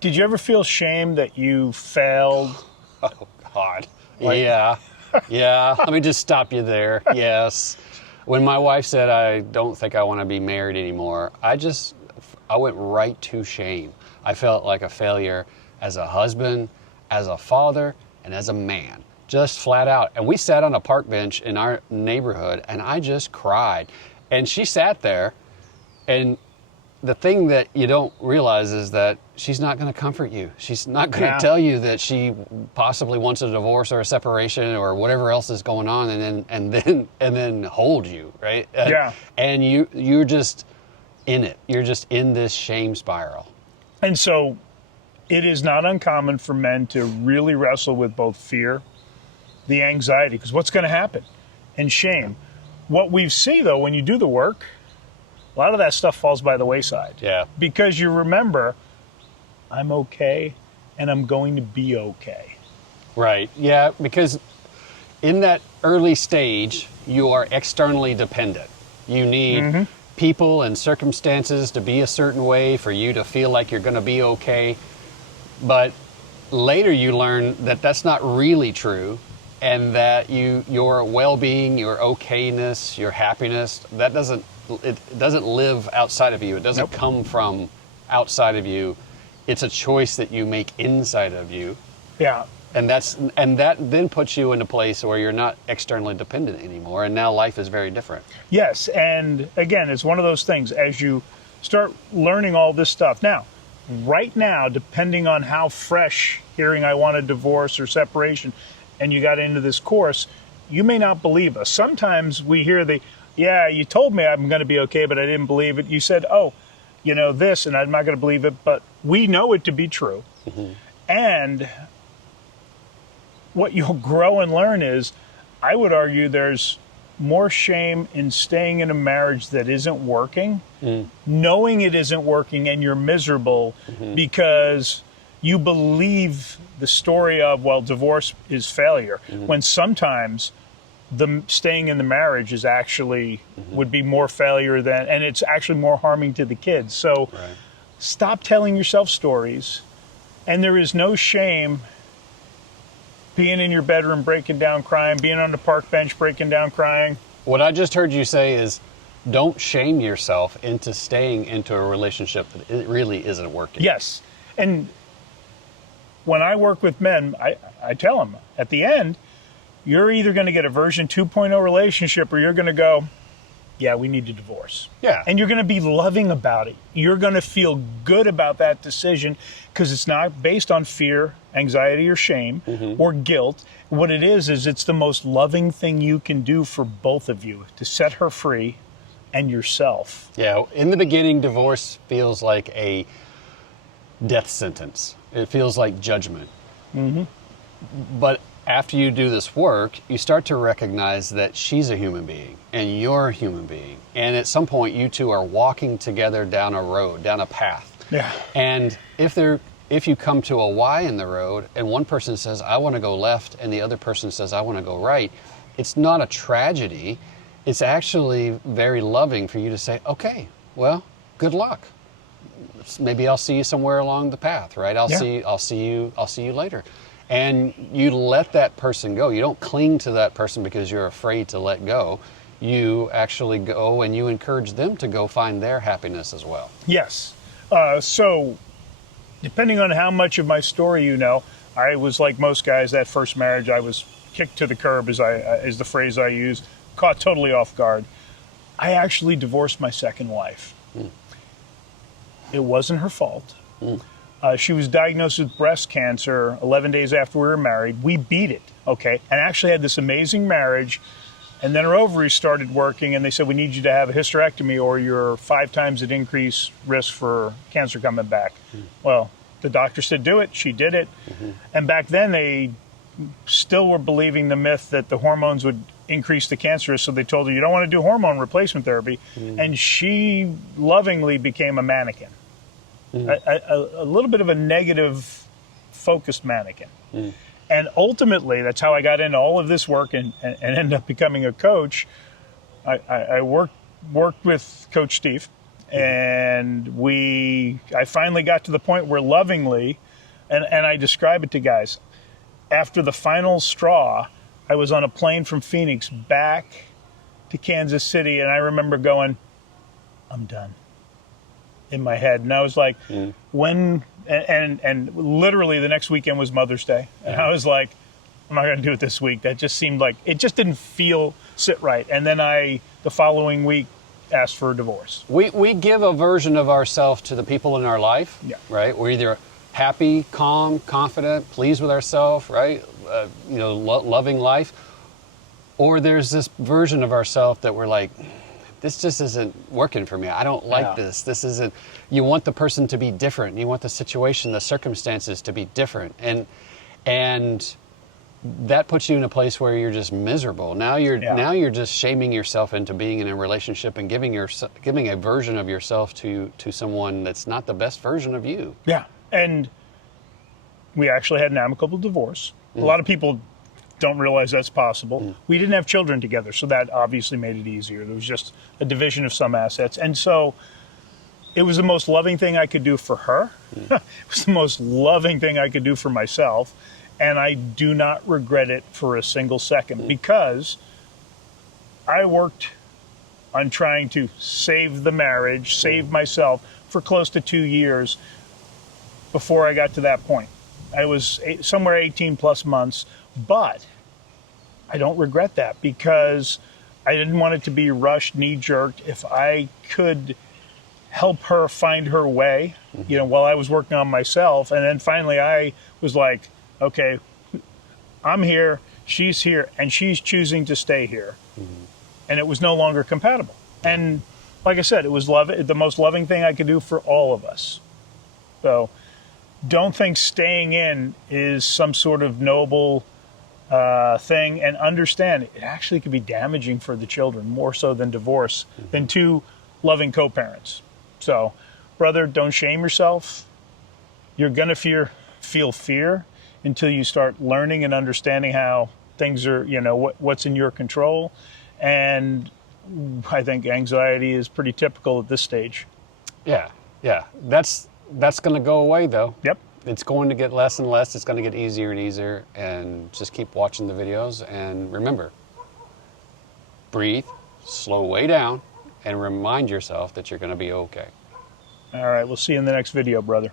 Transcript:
Did you ever feel shame that you failed? Oh, God. Yeah. Yeah. Let me just stop you there. Yes. When my wife said, I don't think I want to be married anymore, I went right to shame. I felt like a failure as a husband, as a father, and as a man. Just flat out. And we sat on a park bench in our neighborhood, and I just cried. And she sat there, and the thing that you don't realize is that she's not going to comfort you. She's not going to tell you that she possibly wants a divorce or a separation or whatever else is going on, and then hold you, right? And you're just in it. You're just in this shame spiral. And so it is not uncommon for men to really wrestle with both fear, the anxiety, because what's going to happen, and shame. What we see, though, when you do the work, a lot of that stuff falls by the wayside. Yeah. Because you remember, I'm okay, and I'm going to be okay. Right. Yeah, because in that early stage, you are externally dependent. You need people and circumstances to be a certain way for you to feel like you're going to be okay. But later you learn that that's not really true, and that your well-being, your okayness, your happiness, it doesn't live outside of you. It doesn't come from outside of you. It's a choice that you make inside of you. Yeah. And that then puts you in a place where you're not externally dependent anymore, and now life is very different. Yes, and again, it's one of those things, as you start learning all this stuff. Now, right now, depending on how fresh hearing I want a divorce or separation, and you got into this course, you may not believe us. Sometimes we hear you told me I'm going to be okay, but I didn't believe it. You said, this, and I'm not going to believe it, but we know it to be true. Mm-hmm. And what you'll grow and learn is, I would argue there's more shame in staying in a marriage that isn't working, knowing it isn't working, and you're miserable because you believe the story of, divorce is failure, when sometimes the staying in the marriage is actually would be more failure than, and it's actually more harming to the kids. So stop telling yourself stories, and there is no shame being in your bedroom breaking down crying, being on the park bench breaking down crying. What I just heard you say is, don't shame yourself into staying into a relationship that it really isn't working. Yes. And when I work with men, I tell them, at the end, you're either going to get a version 2.0 relationship, or you're going to go, yeah, we need to divorce. Yeah. And you're going to be loving about it. You're going to feel good about that decision, because it's not based on fear, anxiety, or shame, or guilt. What it is it's the most loving thing you can do for both of you, to set her free and yourself. Yeah. In the beginning, divorce feels like a death sentence. It feels like judgment. But after you do this work, you start to recognize that she's a human being and you're a human being. And at some point, you two are walking together down a road, down a path. Yeah. And if you come to a Y in the road and one person says, I want to go left, and the other person says, I want to go right, it's not a tragedy. It's actually very loving for you to say, okay, well, good luck. Maybe I'll see you somewhere along the path, right? I'll see you later. And you let that person go. You don't cling to that person because you're afraid to let go. You actually go and you encourage them to go find their happiness as well. Yes. So depending on how much of my story you know, I was like most guys, that first marriage, I was kicked to the curb, is the phrase I use, caught totally off guard. I actually divorced my second wife. It wasn't her fault. She was diagnosed with breast cancer 11 days after we were married. We beat it, okay? And actually had this amazing marriage. And then her ovaries started working, and they said, we need you to have a hysterectomy, or you're 5 times at increased risk for cancer coming back. Well, the doctor said, do it. She did it. And back then, they still were believing the myth that the hormones would increase the cancer risk. So they told her, you don't want to do hormone replacement therapy. And she lovingly became a mannequin. A little bit of a negative focused mannequin. And ultimately, that's how I got into all of this work and ended up becoming a coach. I worked with Coach Steve, And I finally got to the point where lovingly, and I describe it to guys, after the final straw, I was on a plane from Phoenix back to Kansas City, and I remember going, I'm done, in my head. And I was like, when, and literally the next weekend was Mother's Day. And I was like, I'm not going to do it this week. That just seemed like, it just didn't sit right. And then the following week, asked for a divorce. We give a version of ourselves to the people in our life, right? We're either happy, calm, confident, pleased with ourselves, right? Loving life. Or there's this version of ourselves that we're like, this just isn't working for me. I don't like this. This isn't, you want the person to be different. You want the situation, the circumstances to be different. And that puts you in a place where you're just miserable. Now you're just shaming yourself into being in a relationship and giving a version of yourself to someone that's not the best version of you. Yeah. And we actually had an amicable divorce. A lot of people don't realize that's possible. We didn't have children together, so that obviously made it easier. There was just a division of some assets. And so it was the most loving thing I could do for her. It was the most loving thing I could do for myself. And I do not regret it for a single second, because I worked on trying to save the marriage, save myself for close to 2 years before I got to that point. I was somewhere 18 plus months, but I don't regret that, because I didn't want it to be rushed, knee-jerked. If I could help her find her way, while I was working on myself, and then finally I was like, okay, I'm here, she's here, and she's choosing to stay here. And it was no longer compatible. And like I said, it was the most loving thing I could do for all of us. So don't think staying in is some sort of noble thing, and understand it actually could be damaging for the children, more so than divorce, than two loving co-parents. So, brother, don't shame yourself. You're going to feel fear until you start learning and understanding how things are, what's in your control. And I think anxiety is pretty typical at this stage. Yeah. That's going to go away, though. Yep. It's going to get less and less. It's going to get easier and easier. And just keep watching the videos. And remember, breathe, slow way down, and remind yourself that you're going to be okay. All right. We'll see you in the next video, brother.